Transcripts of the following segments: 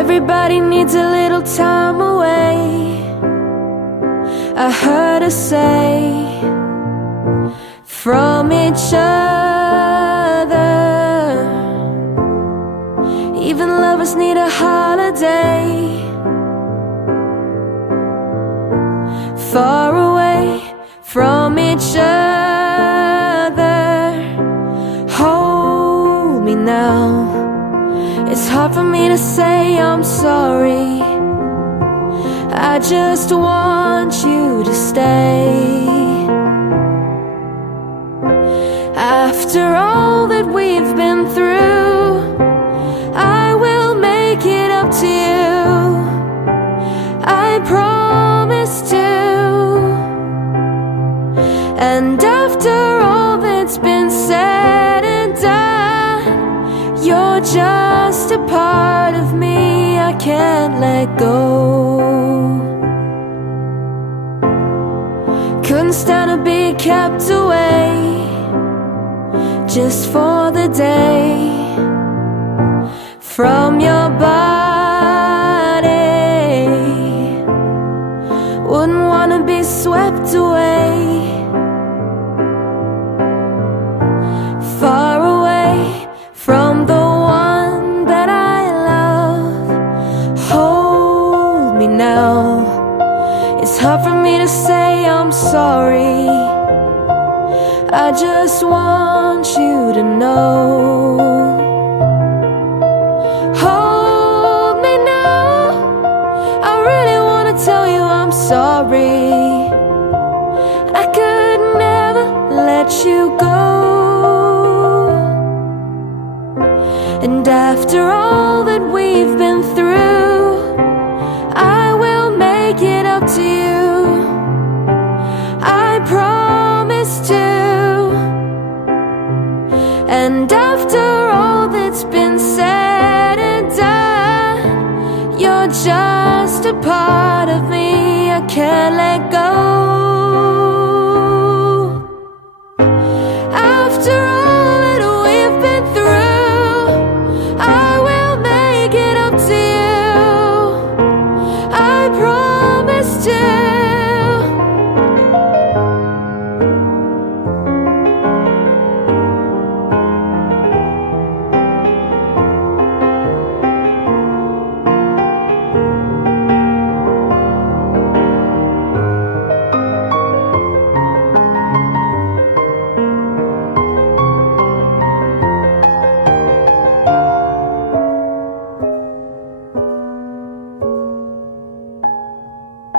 Everybody needs a little time away, I heard her say, from each other. Even lovers need a holiday, far away from each other. Hold me now, it's hard for me to say I'm sorry. I just want you to stay. After all that we've been through, I will make it up to you, I promise to. And after all that's been said and done, you're just a part of me I can't let go. Couldn't stand to be kept away just for the day from your body. Wouldn't wanna be swept away, far away from the one that I love. Hold me now, it's hard for me to say I'm sorry. I just want you to know. Hold me now, I really wanna tell you I'm sorry. I could never let you go. And after all that we've been through, I will make it up to you, I promise to. And after all that's been said and done, you're just a part of me I can't let go. After all that we've been through, I will make it up to you, I promise to.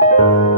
Thank you.